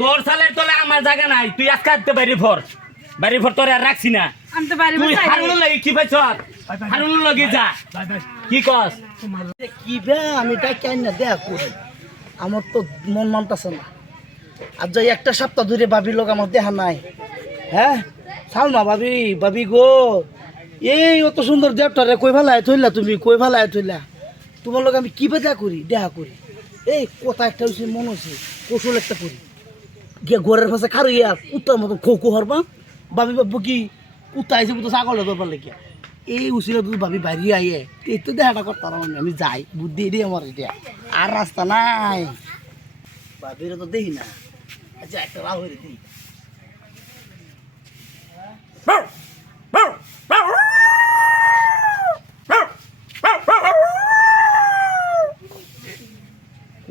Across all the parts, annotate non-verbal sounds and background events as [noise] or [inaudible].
তোর সালের তলে আমার জায়গা নাই তুই আজকে আনতে বাড়ি ফর বাড়ি ফর তোর আর রাখছি না। আমি তুই বসে হারুন লাগি কি পাইছ? হারুন লাগি যা। কি কস? কি বে আমি ডাকি আইন না করি? আমার তো মন মানতেছে না। আর যাই একটা সপ্তাহ ধরে বাবির লোক আমার দেখা নাই। হ্যাঁ? সালমা বাবি বাবি গো এই অত সুন্দর দেবটারে কই ভালাই থইলা তুমি? কই ভালাই থইলা? তোমার লোক আমি কি বেদা করি? দেখা করি। এই কথা একটা হচ্ছে মন হচ্ছে কৌশল একটা করি। গিয়ে ঘরের পাশে খারো ইয়া কুত্তার মতো খো খো হরবা। বাবি বাবু কি আইসে কুত্তা ছাগল দরবার লেগে এই উচিলা তুই ভাবি বাইরে আইয়ে এই তো দেখাটা করতাম আমি যাই, বুদ্ধি দিয়ে আমার এটা। আর রাস্তা নাই। ভাবির তো দেখি না। আচ্ছা একটা রাহ হয়ে দিই।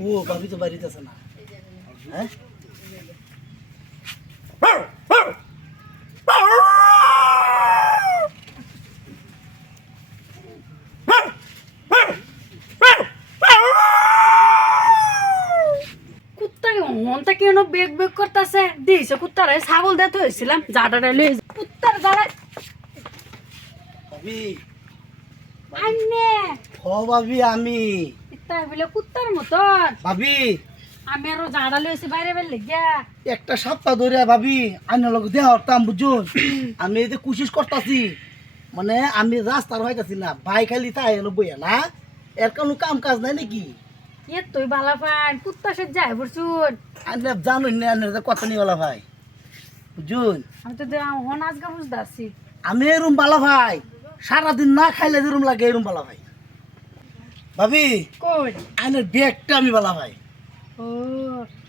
ও, ভাবি তো বাড়িতে আছে না। হ্যাঁ কুত্তা মনটা কেন বেগ বেগ করতেছে? দিয়েছে কুত্তার ছাগল হয়েছিলাম লয়ে। কুত্তার জ্বালায় ও ভাবি আমি। ইত্তা বলে কুত্তার মতন। ভাবি। আমি আরও জাড়া লয়েছি বাইরে বের গিয়া একটা সপ্তাহ ধরে ভাবি আইনের লোক দেহ হরতাম বুঝুন [coughs] আমি এই যে কোশিস করতেছি মানে আমি রাস্তার হইতাছি না ভাই খালি তাই এলো বইয়া না? এর কোনো কাম কাজ নাই নাকি? এ তুই বালা পান কুত্তা সে যায় পড়ছুন আনলে জানুন না কত নিওয়ালা ভাই। বুঝুন? আমি তো হন আজকে বুঝতে আসছি। আমি এরম বালা ভাই সারাদিন না খাইলে যেরম লাগে এরম বালা ভাই। ভাবি কই? আইনের ব্যাগটা আমি বালা ভাই। ও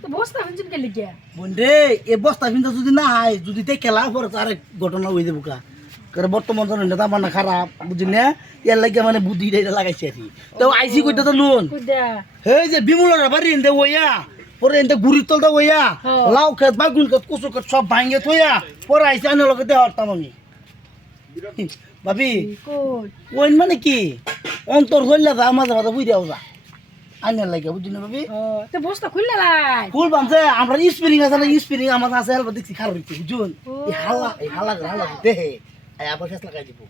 তো বসতা শুনছেন কে লিখিয়া বোন রে এ বস্তা কিন্তু যদি না হয় যদি দেখে লাভ পরে তো আরেক ঘটনা হয়ে যাব কা বর্তমান ধরেন নেতা মানে খারাপ বুঝলি না এর লাগে মানে বুদ্ধি লাগাইছে আর কি। তো আইসি কইতে তো নুন কুদা যে বিমুলার বাড়ি এনতে ওইয়া পরে এনতে গুড়ি তলটা ওইয়া হ্যাঁ। লাউ খেত বাগুন খেত কুচু খেত সব ভাঙ্গে থইয়া পরে আইসি আনার লগে দেওয়া হরতাম আমি। ভাবি ওইন মানে কি? অন্তর হইলে যা মাঝে মাঝে বুঝে যা। আইনের লাগে বুঝলি না ভাবি তো বসতা খুললে লাই। ফুল বামছে আমরা স্প্রিং আছে না স্প্রিং আমার আছে হেলবা দেখছি খারাপ হইছে বুঝুন? এই হালা এই হালা হালা দেহে। এই আবার ফেস লাগাই দিব।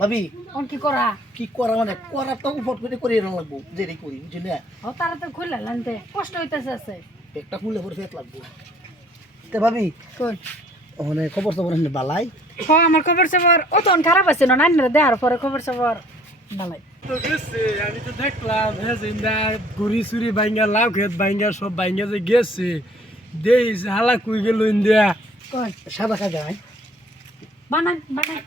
ভাবি অন কি করা? কি করা মানে? করা তো উপর করে করে এরকম লাগবো যেটাই করি বুঝলি না? ও তারা তো খুললে লানতে কষ্ট হইতেছে আছে। একটা খুললে পরে ফেস লাগবো। তে ভাবি কই? ওখানে খবর খবর এনে বালাই? হ আমার খবর সবর ও তখন খারাপ আছে না নানি দেহার পরে খবর সবর ভালাই তো গেছে আমি তো দেখলাম হ্যাঁ জিন্দা গুড়ি চুরি বাইঙ্গা লাউ খেত বাইঙ্গা সব বাইঙ্গা যে গেছে। দেইস হালা কুই গেল ইন্ডিয়া। কই? সাদা খাই যায় বানান বানান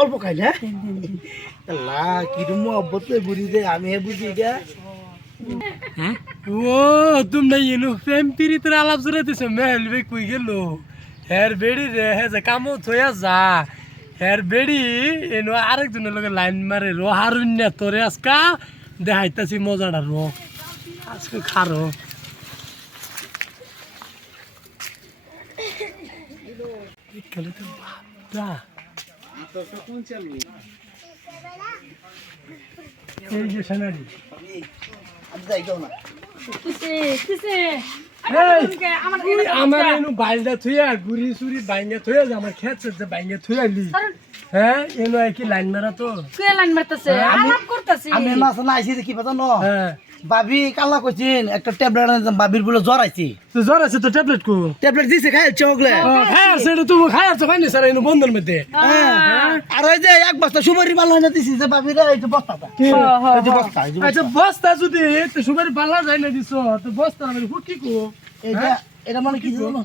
অল্প খাই না লা কি মহব্বত বুঝি দে আমি হে বুঝি গা। ও তুমি নাই এনো প্রেম পিরিতের আলাপ জড়াইতেছে মেহল বে কুই গেল? হের বেড়ি রে হে যে কামো থইয়া যা। হের বেড়ি এনো আরেকজনের লগে লাইন মারে রো হারুন্যা তোরে আজকা দেখাইতাছি মজাটা রো। আজকে খারো কালে তো বাপটা এই যে সোনারি আমার এনু বাইলদা থুইয়া গুড়ি বাইঙ্গা আমার খেত যে বাইঙ্গা থুইয়ালি হ্যাঁ এনু কি লাইন মারা তো? লাইন মারতেছে? আমি মাছ না আইছি দেখি পাতা ন? হ্যাঁ। ভাবি কাল্লা কইছিন একটা ট্যাবলেট আনতাম ভাবির বলে জ্বর আইছি। তো জ্বর আছে তো ট্যাবলেট কো? ট্যাবলেট দিছে খাই চোখলে খাই আছে। এটা তুমি খাই আছো খাই নি স্যার এনু বন্ধের মধ্যে। আর ওই যে এক বস্তা সুপারি মাল হয় না দিছি যে ভাবি রে এই যে বস্তাটা। এই যে বস্তা এই যে আচ্ছা বস্তা যদি তো সুপারি পাল্লা যায় না দিছ তো বস্তা আমি হুকি কো এটা এটা মানে কি জানো?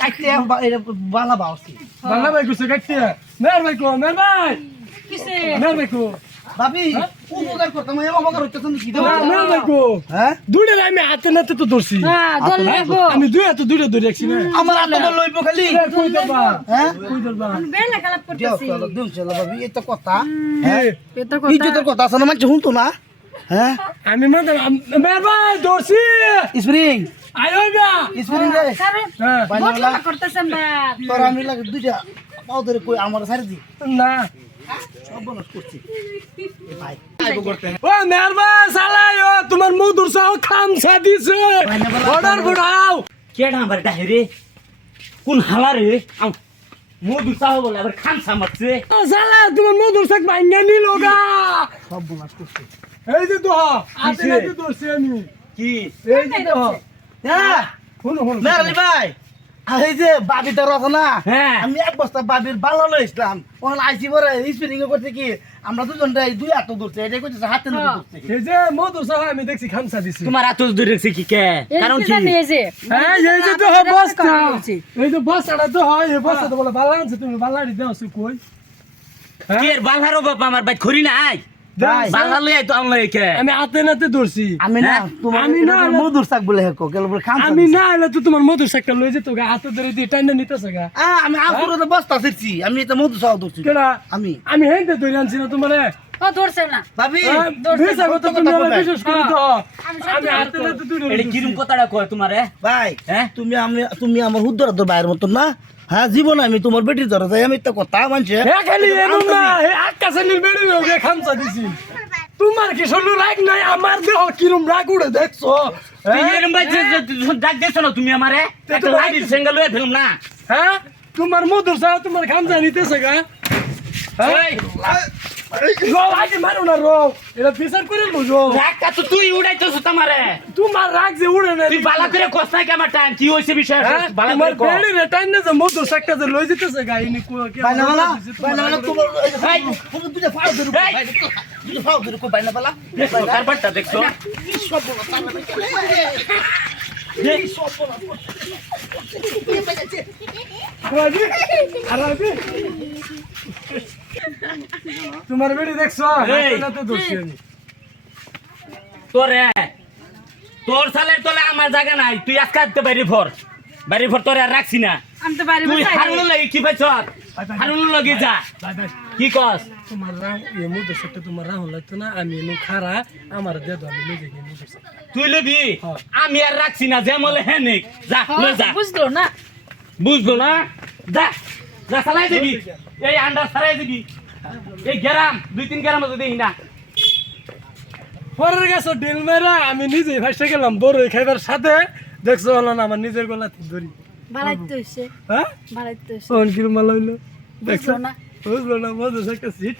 কাটতে এটা বালা বাউছি বাংলা ভাই কুছে কাটতে। মের ভাই কো মের ভাই! কিসে? মের ভাই কো। ভাবি উপকার করতাম অপকার হচ্ছে তুমি কি দেবো মের হ্যাঁ? দুইটা আমি হাতে নাতে তো ধরছি। হ্যাঁ আমি দুই হাতে দুইটা ধরে রাখছি না। আমার হাতে লইব খালি? কই ধরবা? হ্যাঁ? কই ধরবা? বেলা কালাপ করতেছি। দিও চলো ভাবি এই কথা। হ্যাঁ? এটা কথা। ইজ্জতের কথা আছে না মানে শুনতো না? হ্যাঁ? আমি মানে মের ধরছি। স্প্রিং। আয় গা স্প্রিং রে হ্যাঁ বদলা করতেছে তোর আমি লাগে দুইটা পাও ধরে কই আমার সারি দি। না তোমার মধুর সাহ খামসা দিছে অর্ডার বুড়াও কেডা আমার ডাহে রে কোন হালা রে আম- মধু চাহ বলে আবার খামসা মারছে সালা তোমার মধুর সাহ ভাঙ্গা নিল গা সব বোনাস করছে এই যে ধরছি আমি কি? এই যে তো হ্যাঁ। শুনো শুনো ভাই। এই যে বাবিটা না। হ্যাঁ। আমি এক বস্তা বাবির ভালো লইছিলাম ওখানে আইসি পরে স্পিনিং করতে কি? আমরা দুজনটাই দুই হাত ধরছে এটাই করতেছে হাতে ধরে ধরছে। এই যে মধুর সাহ আমি দেখছি খামসা দিছি। তোমার এত দূর রেখেছি কি কে? কারণ কি? এই যে। হ্যাঁ এই যে তো বস্তা। এই যে বস্তাটা তো হয় এই বস্তা তো বলে ভালো আনছে তুমি ভালো আনি দাও কই? কি এর বালহারো বাবা আমার বাইক নাই? আম লই কে আমি হাতে নাতে ধরছি। আমি না হ্যাঁ? আমি না। মধুর শাক বলে হেকো গেল বলে খাম আমি না এলে তো তোমার মধুর সাকটা লই যেত গা হাতে ধরে দিয়ে টাইনা নিতেছে গা। আমি আপুরে তো বস্তা ছিড়ছি আমি তো মধু শাক ধরছি। কেডা? আমি। আমি হেঁটে ধরে আনছি না তোমারে। ও ধরছে না। ভাবি হ্যাঁ, তুমি আমার বিশ্বাস করি তো। আমি হাতে নাতে ধরে এটা কিরম কথাটা কয় তোমারে? ভাই হ্যাঁ? তুমি আমি তুমি আমার হুদ্দর তো বাইরের মতন না? হ্যাঁ জীবন আমি তোমার বেটির ধরে যাই আমি তো কথা মানছে হে খালি এনো না হে আকাশের বেড়ে ওকে খামসা দিছি। তোমার কি শরীর রাগ নাই? আমার দেহ কিরম রাগ উড়ে দেখছ? তুই হ্যাঁ? ডাক দেখছ না তুমি আমারে? একটা লাইট সিঙ্গেল হয়ে ফেলম না। হ্যাঁ? তোমার মধুর সাহ তোমার খামচা নিতেছে গা। তুই উড়াইছস তোমারে। তোমার রাগ যে উড়ে না তুই বালা করে কস নাই কি আমার টাইম কি হইছে বিষয়? হ্যাঁ? বালা করে বেড়ে রে টাইম না যে মধুর সাকটা যে লই যেতেছে গা ইনি কো কে বাইনা বালা বাইনা বালা তোমার ভাই। তুমি দুটো ফাও ধরে। ভাই দুটো ফাও ধরে কই বাইনা বালা। কারবারটা দেখছ? সব বলা তার সব বলা রাজি রাজি তোমার বেড়ে দেখছ? তোরে তোর সালের তলে আমার জায়গা নাই তুই আজকে আনতে বাড়ি ভর বাড়ি ভর তোরে আর রাখছি না। আমি তুই বসে লাগি কি পাইছ? লাগি যা। কি কস? তোমার এ তোমার লাগতো না আমি খারা আমার দে দাও আমি লই যাই মধুর সাকটা তুই লবি? হ্যাঁ। আমি আর রাখছি না যে মলে হ্যাঁ নেক যা লই যা। বুঝলো না। বুঝলো না? যা। যা চালাই দিবি। এই আন্ডা সারাই দিবি। এই গ্রাম দুই তিন গ্রাম যদি না পরের গাছ ডিল মেরা আমি নিজেই ভাসতে গেলাম বড় খাইবার সাথে। দেখছ হলো না আমার নিজের গলা ধরি। বাড়াইতে হইছে। হ্যাঁ? বাড়াইতে হইছে। ভালো হইল? দেখছ? না। বুঝলো না মজা সিট।